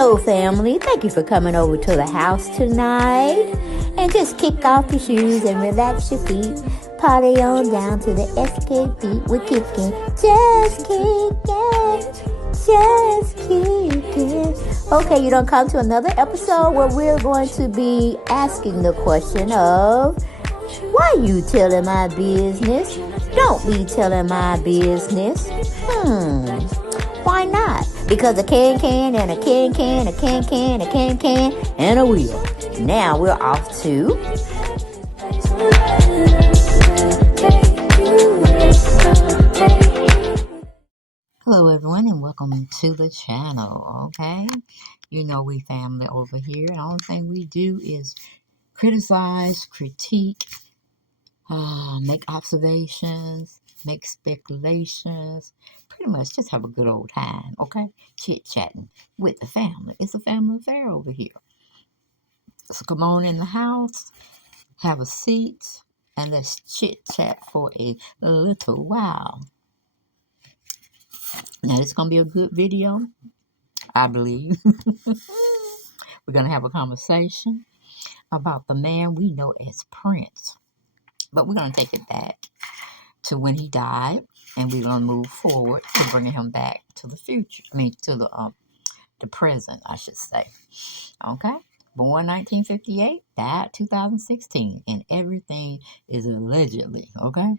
Hello, family. Thank you for coming over to the house tonight. And just kick off your shoes and relax your feet. Party on down to the SK beat. We're kicking, just kicking, just kicking. Okay, you don't come to another episode where we're going to be asking the question of, why you telling my business? Don't be telling my business. Why not? Because a can and a can, a can, and a wheel. Now we're off to... Hello everyone and welcome to the channel, okay? You know we family over here, and the only thing we do is criticize, critique, make observations, make speculations, pretty much just have a good old time, okay? Chit-chatting with the family. It's a family affair over here. So come on in the house, have a seat, and let's chit-chat for a little while. Now, it's going to be a good video, I believe. We're going to have a conversation about the man we know as Prince. But we're going to take it back to when he died, and we're going to move forward to bringing him back to the future. To the present, I should say. Okay? Born 1958, died 2016, and everything is allegedly, okay?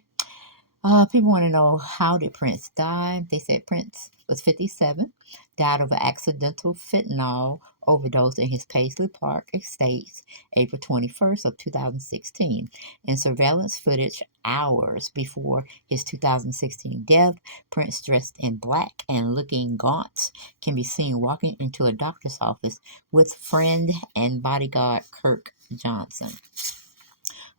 People want to know, how did Prince die? They said Prince was 57, died of an accidental fentanyl overdose in his Paisley Park estates April 21st of 2016. In surveillance footage hours before his 2016 death, Prince, dressed in black and looking gaunt, can be seen walking into a doctor's office with friend and bodyguard Kirk Johnson.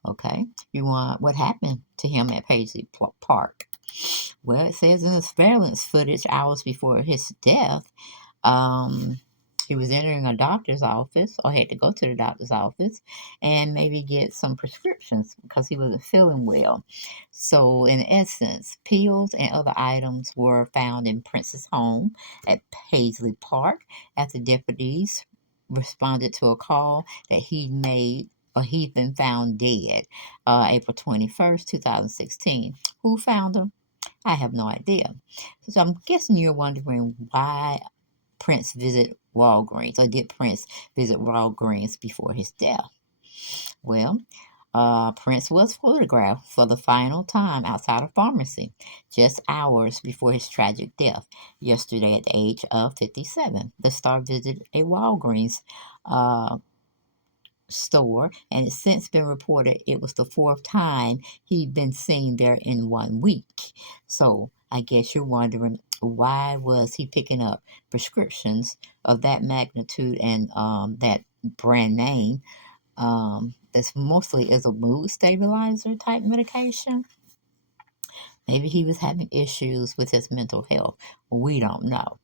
Okay, you want what happened to him at Paisley Park? Well, it says in the surveillance footage hours before his death, he was entering a doctor's office, or had to go to the doctor's office and maybe get some prescriptions because he wasn't feeling well. So, in essence, pills and other items were found in Prince's home at Paisley Park after deputies responded to a call that he'd made, or he'd been found dead, April 21st, 2016. Who found him? I have no idea. So I'm guessing you're wondering why Prince visited Walgreens, or did Prince visit Walgreens before his death? Well, Prince was photographed for the final time outside a pharmacy just hours before his tragic death yesterday at the age of 57. The star visited a Walgreens store, and it's since been reported it was the fourth time he'd been seen there in 1 week. So I guess you're wondering, why was he picking up prescriptions of that magnitude and that brand name? This mostly is a mood stabilizer type medication. Maybe he was having issues with his mental health. We don't know.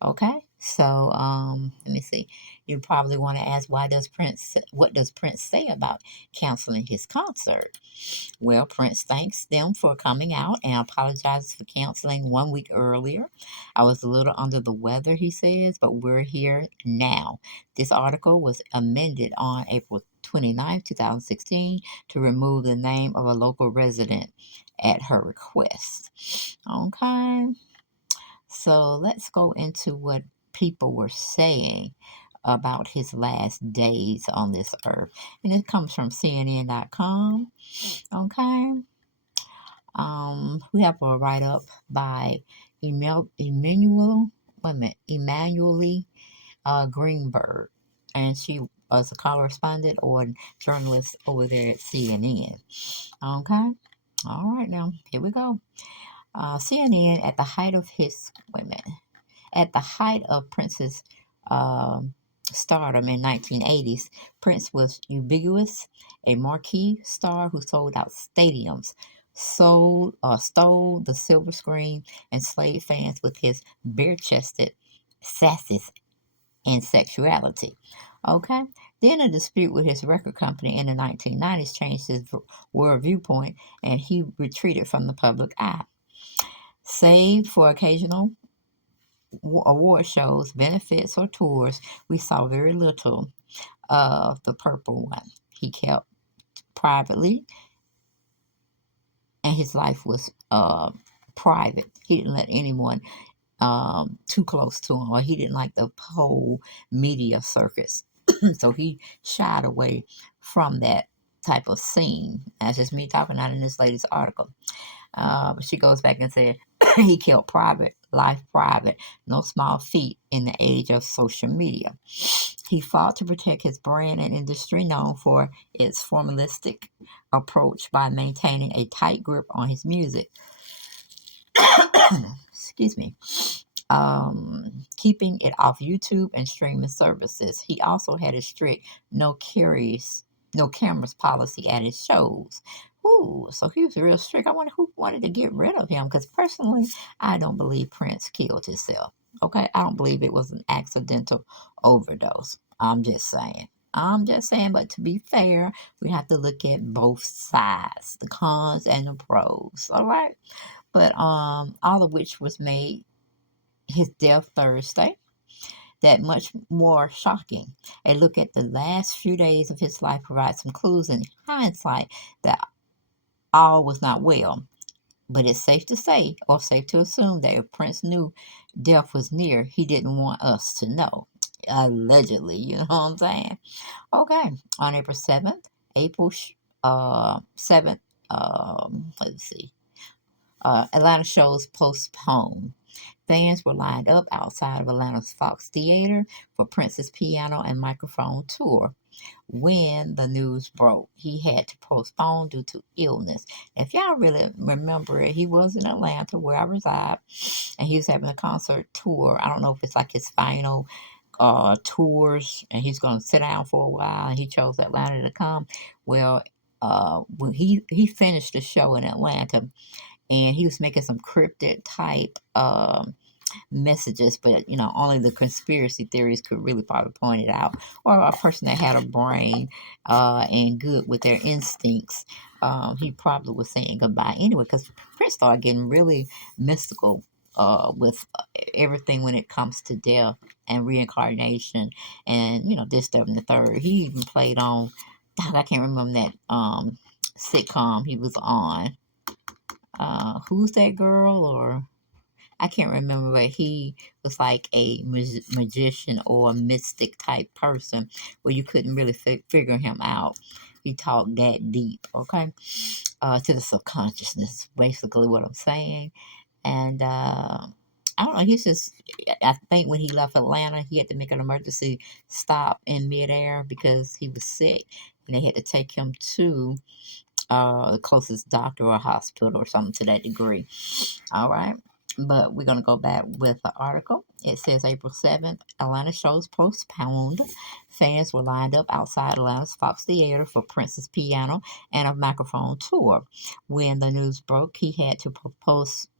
Okay, so let me see. You probably want to ask, what does Prince say about canceling his concert? Well, Prince thanks them for coming out and apologizes for canceling 1 week earlier. I was a little under the weather, he says, but we're here now. This article was amended on April 29, 2016 to remove the name of a local resident at her request. Okay. So let's go into what people were saying about his last days on this earth. And it comes from CNN.com. Okay. We have a write-up by Emmanuel Greenberg. And she was a correspondent or journalist over there at CNN. Okay. All right, now, here we go. CNN, at the height of Prince's stardom in 1980s, Prince was ubiquitous, a marquee star who sold out stadiums, stole the silver screen, and slayed fans with his bare-chested sassy and sexuality. Okay? Then a dispute with his record company in the 1990s changed his world viewpoint, and he retreated from the public eye. Save for occasional award shows, benefits, or tours, we saw very little of the purple one. He kept privately, and his life was private. He didn't let anyone too close to him, or he didn't like the whole media circus. So he shied away from that type of scene. That's just me talking out in this lady's article. But she goes back and said he kept private life private, no small feat in the age of social media. He fought to protect his brand and industry, known for its formalistic approach, by maintaining a tight grip on his music. Excuse me. Keeping it off YouTube and streaming services. He also had a strict no cameras policy at his shows. Ooh, so he was real strict. I wonder who wanted to get rid of him, because personally, I don't believe Prince killed himself. Okay, I don't believe it was an accidental overdose. I'm just saying. But to be fair, we have to look at both sides, the cons and the pros. All right, but all of which was made his death Thursday that much more shocking. A look at the last few days of his life provides some clues in hindsight that all was not well. But it's safe to say, or safe to assume, that if Prince knew death was near, he didn't want us to know. Allegedly, you know what I'm saying? Okay, on April 7th, April 7th, let's see, Atlanta shows postponed. Fans were lined up outside of Atlanta's Fox Theater for Prince's piano and microphone tour. When the news broke, he had to postpone due to illness. If y'all really remember it, he was in Atlanta, where I reside, and he was having a concert tour. I don't know if it's like his final tours, and he's going to sit down for a while, and he chose Atlanta to come. Well, when he finished the show in Atlanta, and he was making some cryptid type messages, but only the conspiracy theories could really probably point it out, or a person that had a brain and good with their instincts. He probably was saying goodbye anyway, because Prince started getting really mystical with everything when it comes to death and reincarnation, and this, that, and the third. He even played on, I can't remember that sitcom he was on. Who's that girl? Or I can't remember, but he was like a magician or a mystic type person where you couldn't really figure him out. He talked that deep, okay, to the subconsciousness, basically what I'm saying. And I don't know, I think when he left Atlanta, he had to make an emergency stop in midair because he was sick, and they had to take him to the closest doctor or hospital or something to that degree. All right. But we're going to go back with the article. It says April 7th, Atlanta shows postponed. Fans were lined up outside Atlanta's Fox Theater for Prince's piano and a microphone tour. When the news broke, he had to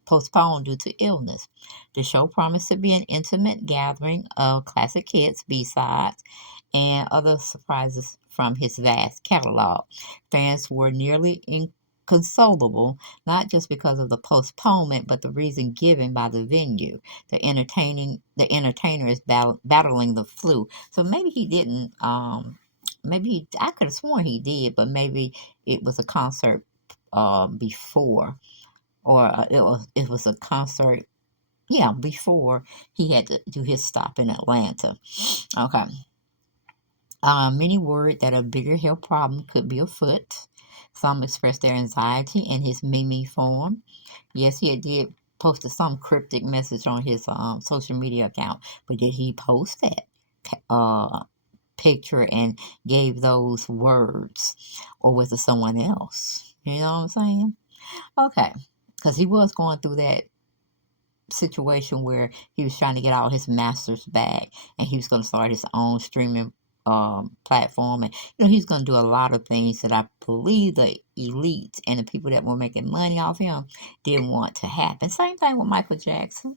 postpone due to illness. The show promised to be an intimate gathering of classic hits, B-sides, and other surprises from his vast catalog. Fans were nearly inconsolable, not just because of the postponement, but the reason given by the venue. The entertainer is battling the flu. So maybe he didn't. I could have sworn he did, but maybe it was a concert before, or it was a concert. Yeah, before he had to do his stop in Atlanta. Okay. Many worried that a bigger health problem could be afoot. Some expressed their anxiety in his Mimi form. Yes, he did posted some cryptic message on his social media account, but did he post that picture and gave those words, or was it someone else? You know what I'm saying? Okay, because he was going through that situation where he was trying to get all his masters back, and he was going to start his own streaming platform, and he's going to do a lot of things that I believe the elites and the people that were making money off him didn't want to happen. Same thing with Michael Jackson.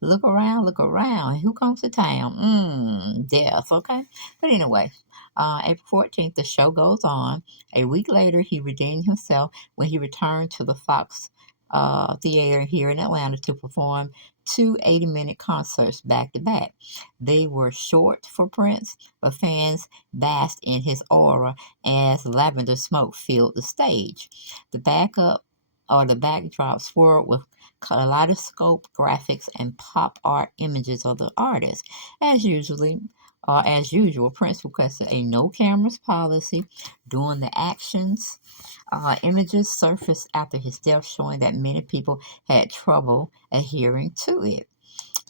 Look around, look around. Who comes to town? Death. Okay, but anyway, April 14th, the show goes on. A week later, he redeemed himself when he returned to the Fox Theater here in Atlanta to perform two 80-minute concerts back to back. They were short for Prince, but fans basked in his aura as lavender smoke filled the stage. The backup or the backdrop swirled with kaleidoscope graphics and pop art images of the artist. As usual, Prince requested a no cameras policy during the actions. Images surfaced after his death showing that many people had trouble adhering to it.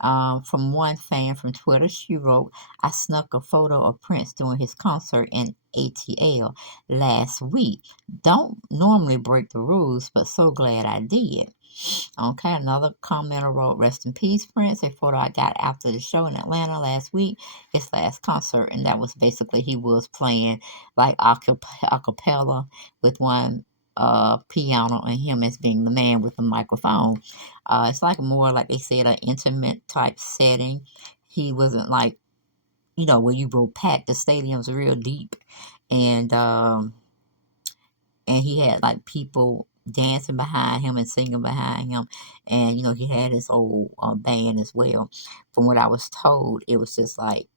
From one fan from Twitter, she wrote, I snuck a photo of Prince during his concert in ATL last week. Don't normally break the rules, but so glad I did. Okay, another commenter wrote, Rest in peace, Prince. A photo I got after the show in Atlanta last week, his last concert, and that was basically he was playing like a cappella with one piano and him as being the man with the microphone. It's like more like they said, an intimate type setting. He wasn't like, where you go pack the stadiums real deep and he had like people dancing behind him and singing behind him, and he had his old band as well. From what I was told, it was just like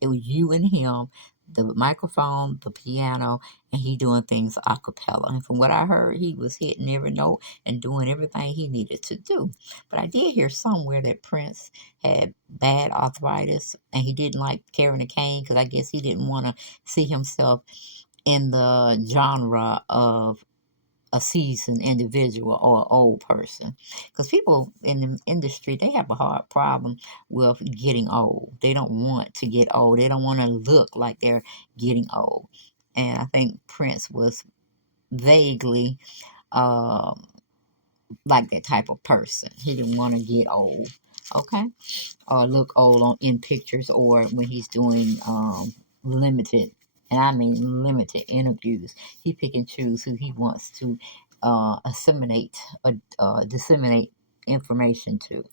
it was you and him, the microphone, the piano, and he doing things a cappella. And from what I heard, he was hitting every note and doing everything he needed to do. But I did hear somewhere that Prince had bad arthritis and he didn't like carrying a cane because I guess he didn't want to see himself in the genre of a seasoned individual or an old person. Because people in the industry, they have a hard problem with getting old. They don't want to get old. They don't want to look like they're getting old. And I think Prince was vaguely um, like that type of person. He didn't want to get old. Okay? Or look old in pictures or when he's doing limited, and I mean limited interviews. He pick and choose who he wants to assimilate or disseminate information to.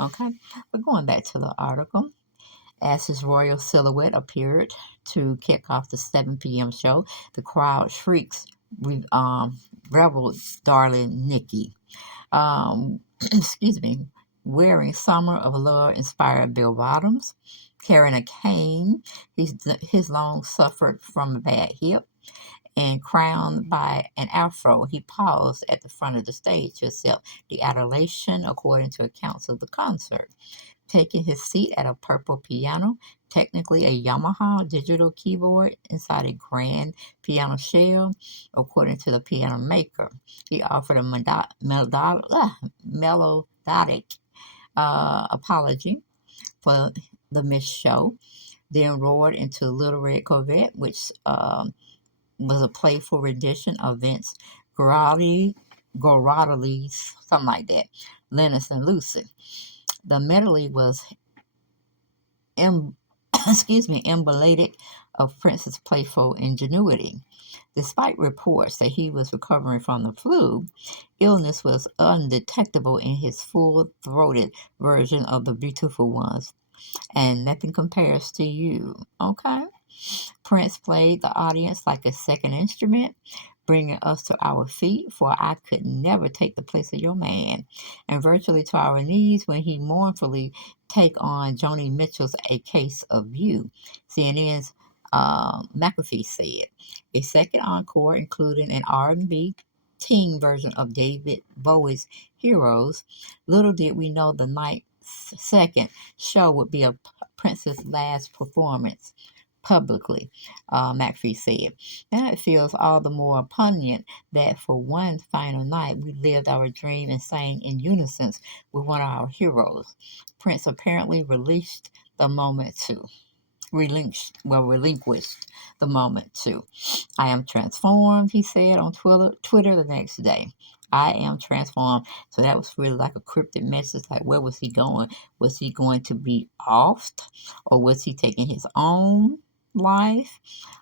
Okay, but going back to the article, as his royal silhouette appeared to kick off the 7 p.m. show, the crowd shrieks, reveled darling Nikki. Excuse me, wearing Summer of Love inspired bell bottoms, carrying a cane. His long suffered from a bad hip, and crowned by an afro, he paused at the front of the stage to accept the adulation according to accounts of the concert. Taking his seat at a purple piano, technically a Yamaha digital keyboard inside a grand piano shell, according to the piano maker. He offered a melodic apology for the missed show, then roared into Little Red Corvette, which was a playful rendition of Vince Guaraldi's, something like that, Linus and Lucy. The medley was emblematic of Prince's playful ingenuity. Despite reports that he was recovering from the flu, illness was undetectable in his full-throated version of The Beautiful Ones, and nothing compares to you. Okay? Prince played the audience like a second instrument, bringing us to our feet, for I could never take the place of your man, and virtually to our knees when he mournfully take on Joni Mitchell's A Case of You. CNN's McAfee said. A second encore, including an R&B teen version of David Bowie's Heroes. Little did we know the night's second show would be a Prince's last performance publicly, McAfee said. Now it feels all the more poignant that for one final night we lived our dream and sang in unison with one of our heroes. Prince apparently relinquished the moment too. I am transformed, he said on Twitter the next day. I am transformed. So that was really like a cryptic message. Like, where was he going? Was he going to be off, or was he taking his own life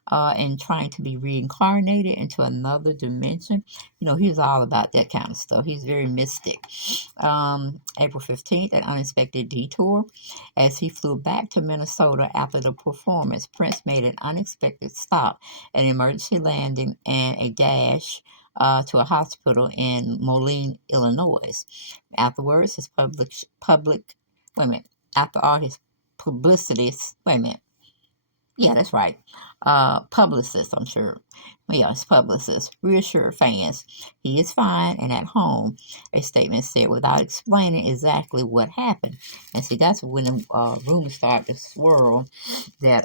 and trying to be reincarnated into another dimension? He's all about that kind of stuff. He's very mystic. April 15th, an unexpected detour. As he flew back to Minnesota after the performance, Prince made an unexpected stop, an emergency landing, and a dash to a hospital in Moline, Illinois. Afterwards, his wait a minute, after all his publicities, wait a minute, yeah, that's right. Publicist, I'm sure. Yes, publicist. Reassured fans he is fine and at home. A statement said without explaining exactly what happened. And see, that's when the rumors started to swirl that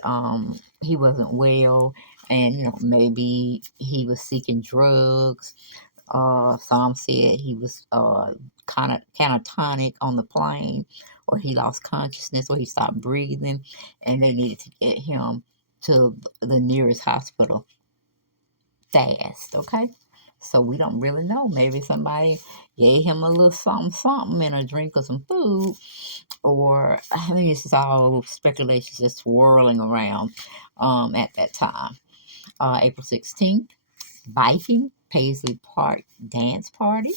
he wasn't well, and maybe he was seeking drugs. Some said he was kind of catatonic on the plane, or he lost consciousness, or he stopped breathing, and they needed to get him to the nearest hospital fast. Okay, so we don't really know. Maybe somebody gave him a little something, something, and a drink or some food, or I mean, it's just all speculations just swirling around at that time. April 16th, biking Paisley Park dance party.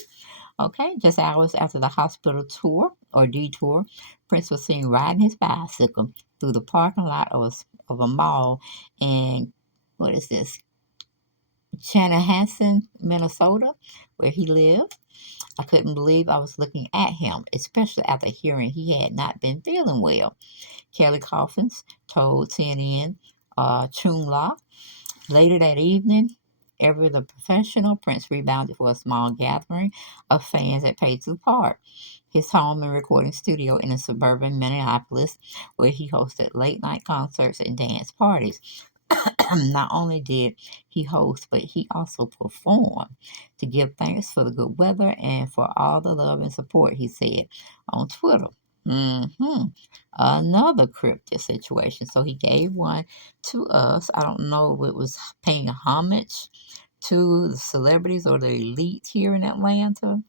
Okay, just hours after the hospital tour or detour, Prince was seen riding his bicycle through the parking lot of a mall in, what is this, Chanhassen, Minnesota, where he lived. I couldn't believe I was looking at him, especially after hearing he had not been feeling well. Kelly Coffins told CNN Chung La. Later that evening, ever the professional, Prince rebounded for a small gathering of fans at Paisley Park, his home and recording studio in a suburban Minneapolis, where he hosted late night concerts and dance parties. Not only did he host, but he also performed to give thanks for the good weather and for all the love and support, he said on Twitter. hmm Another cryptic situation. So he gave one to us. I don't know if it was paying homage to the celebrities or the elite here in Atlanta,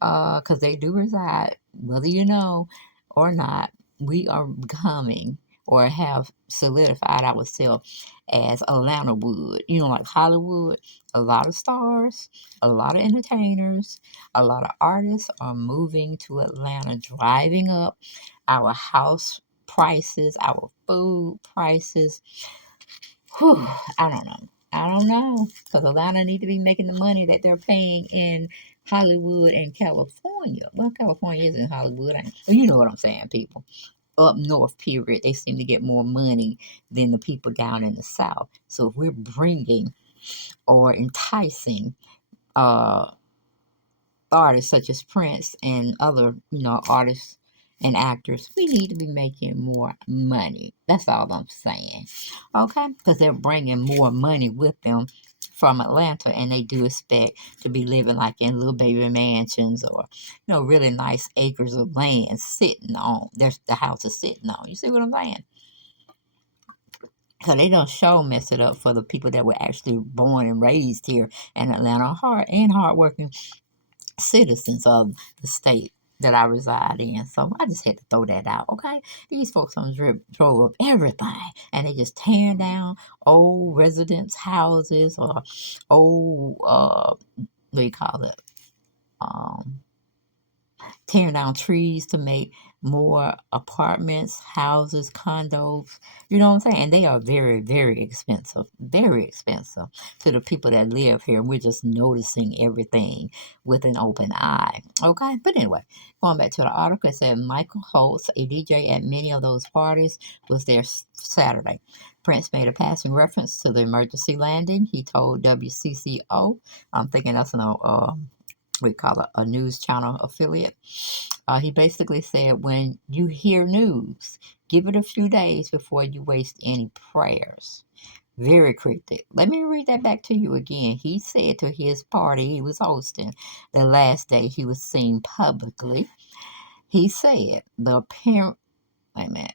because they do reside, whether you know or not. We are becoming or have solidified ourselves as Atlanta would. Like Hollywood, a lot of stars, a lot of entertainers, a lot of artists are moving to Atlanta, driving up our house prices, our food prices. Whew, I don't know. I don't know, because Atlanta need to be making the money that they're paying in Hollywood and California. Well, California isn't Hollywood. Well, you know what I'm saying, people. Up north, period, they seem to get more money than the people down in the south. So if we're bringing or enticing uh, artists such as Prince and other, artists and actors, we need to be making more money. That's all I'm saying. Okay? Because they're bringing more money with them from Atlanta, and they do expect to be living like in little baby mansions or, really nice acres of land sitting on. There's the house is sitting on. You see what I'm saying? So they don't show mess it up for the people that were actually born and raised here in Atlanta, hardworking citizens of the state that I reside in. So I just had to throw that out, okay? These folks on drove up everything, and they just tearing down old residence houses or old, what do you call it? Um, Tearing down trees to make more apartments, houses, condos. You know what I'm saying? And they are very, very expensive to the people that live here. And we're just noticing everything with an open eye. Okay? But anyway, going back to the article, it said Michael Holtz, a DJ at many of those parties, was there Saturday. Prince made a passing reference to the emergency landing. He told WCCO, I'm thinking that's we call it a news channel affiliate. He basically said, when you hear news, give it a few days before you waste any prayers. Very cryptic. Let me read that back to you again. He said to his party he was hosting the last day he was seen publicly. He said, wait a minute.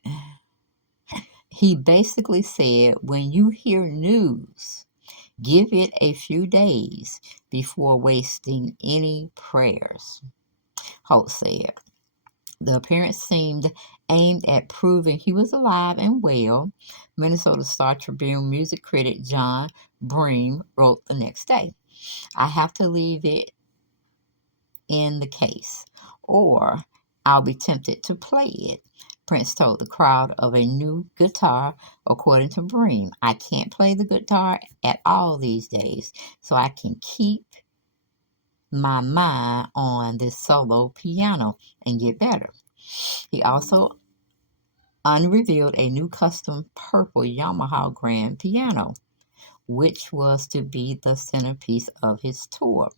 He basically said, when you hear news, give it a few days before wasting any prayers. Holt said. The appearance seemed aimed at proving he was alive and well. Minnesota Star Tribune music critic John Bream wrote the next day, I have to leave it in the case, or I'll be tempted to play it. Prince told the crowd of a new guitar, according to Bream. I can't play the guitar at all these days, so I can keep my mind on this solo piano and get better. He also unrevealed a new custom purple Yamaha grand piano, which was to be the centerpiece of his tour.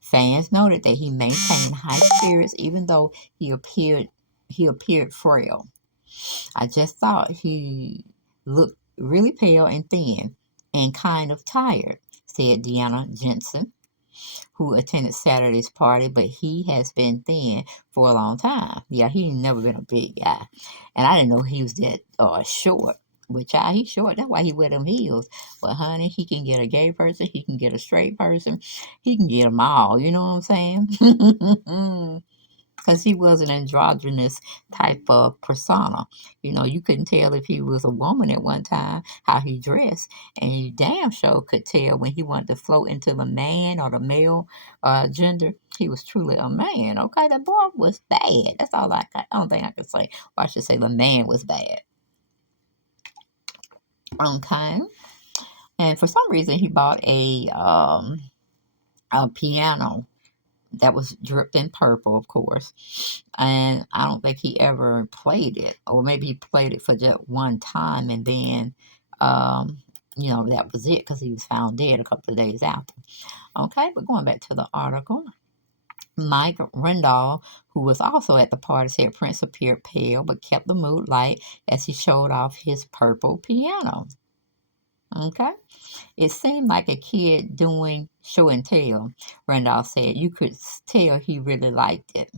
Fans noted that he maintained high spirits even though he appeared frail. I just thought he looked really pale and thin and kind of tired, said Deanna Jensen, who attended Saturday's party, but he has been thin for a long time. Yeah, he's never been a big guy. And I didn't know he was that short. But child, he's short. That's why he wear them heels. But honey, he can get a gay person. He can get a straight person. He can get them all. You know what I'm saying? Because he was an androgynous type of persona. You couldn't tell if he was a woman at one time, how he dressed, and you damn sure could tell when he wanted to float into the man or the male gender. He was truly a man. Okay, the boy was bad. That's all I don't think I could say. Or I should say the man was bad. Okay, and for some reason he bought a piano that was dripped in purple, of course. And I don't think he ever played it, or maybe he played it for just one time, and then, um, that was it because he was found dead a couple of days after. Okay, but going back to the article, Mike Rendall, who was also at the party, said Prince appeared pale but kept the mood light as he showed off his purple piano. Okay. It seemed like a kid doing show and tell, Randolph said. You could tell he really liked it.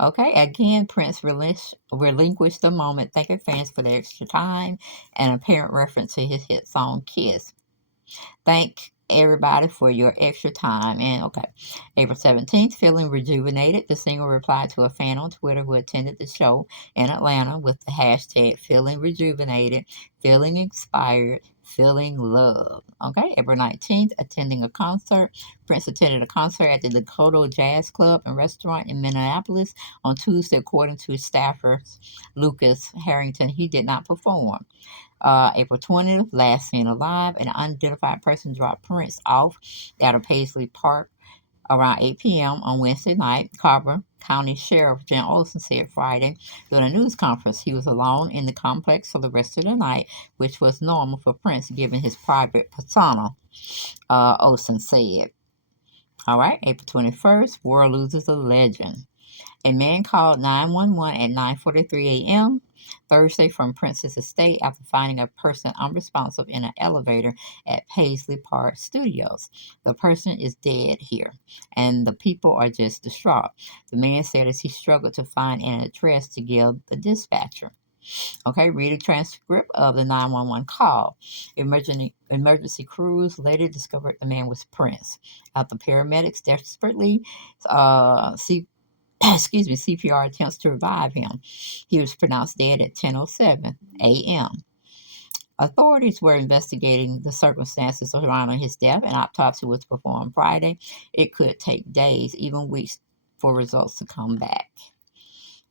Okay, again, Prince relinquished the moment, thanking fans for the extra time and apparent reference to his hit song Kiss. Thank everybody for your extra time. And okay, April 17th, feeling rejuvenated, the singer replied to a fan on Twitter who attended the show in Atlanta with the hashtag feeling rejuvenated, feeling inspired, feeling love. Okay, April 19th, attending a concert. Prince attended a concert at the Dakota Jazz Club and Restaurant in Minneapolis on Tuesday, according to staffer Lucas Harrington. He did not perform. April 20th, last seen alive, an unidentified person dropped Prince off at a Paisley Park around 8 p.m. on Wednesday night. Carver County Sheriff Jen Olson said Friday during a news conference he was alone in the complex for the rest of the night, which was normal for Prince given his private persona, Olson said. All right, April 21st, world loses a legend. A man called 911 at 9:43 a.m. Thursday from Prince's estate after finding a person unresponsive in an elevator at Paisley Park Studios. The person is dead here, and the people are just distraught. The man said as he struggled to find an address to give the dispatcher. Okay, read a transcript of the 911 call. Emergency crews later discovered the man was Prince. After paramedics desperately CPR attempts to revive him. He was pronounced dead at 10:07 a.m. Authorities were investigating the circumstances surrounding his death. An autopsy was performed Friday. It could take days, even weeks, for results to come back.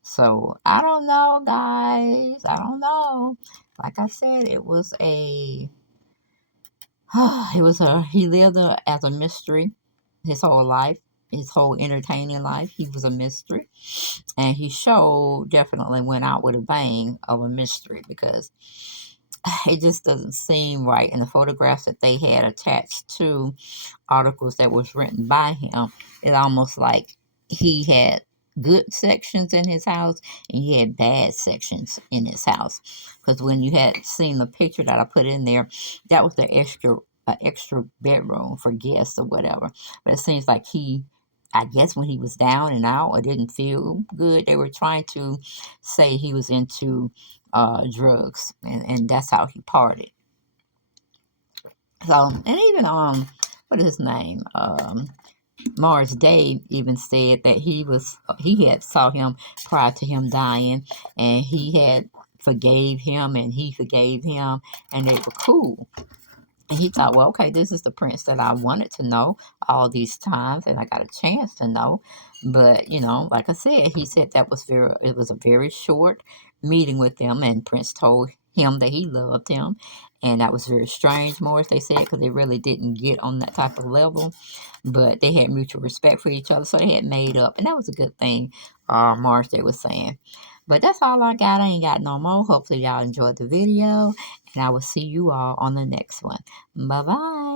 So I don't know, guys. I don't know. Like I said, it was a he lived as a mystery his whole life, his whole entertaining life. He was a mystery. And his show definitely went out with a bang of a mystery because it just doesn't seem right. And the photographs that they had attached to articles that was written by him, it almost like he had good sections in his house and he had bad sections in his house. Because when you had seen the picture that I put in there, that was the extra bedroom for guests or whatever. But it seems like I guess when he was down and out or didn't feel good, they were trying to say he was into drugs, and that's how he parted. So, and even what is his name? Morris Day even said that he had saw him prior to him dying, and he had forgave him, and he forgave him, and they were cool. And he thought, well, okay, this is the Prince that I wanted to know all these times, and I got a chance to know. But like I said, he said it was a very short meeting with them, and Prince told him that he loved him. And that was very strange, Morris, they said, because they really didn't get on that type of level. But they had mutual respect for each other, so they had made up. And that was a good thing, Morris, they was saying. But that's all I got. I ain't got no more. Hopefully y'all enjoyed the video. And I will see you all on the next one. Bye-bye.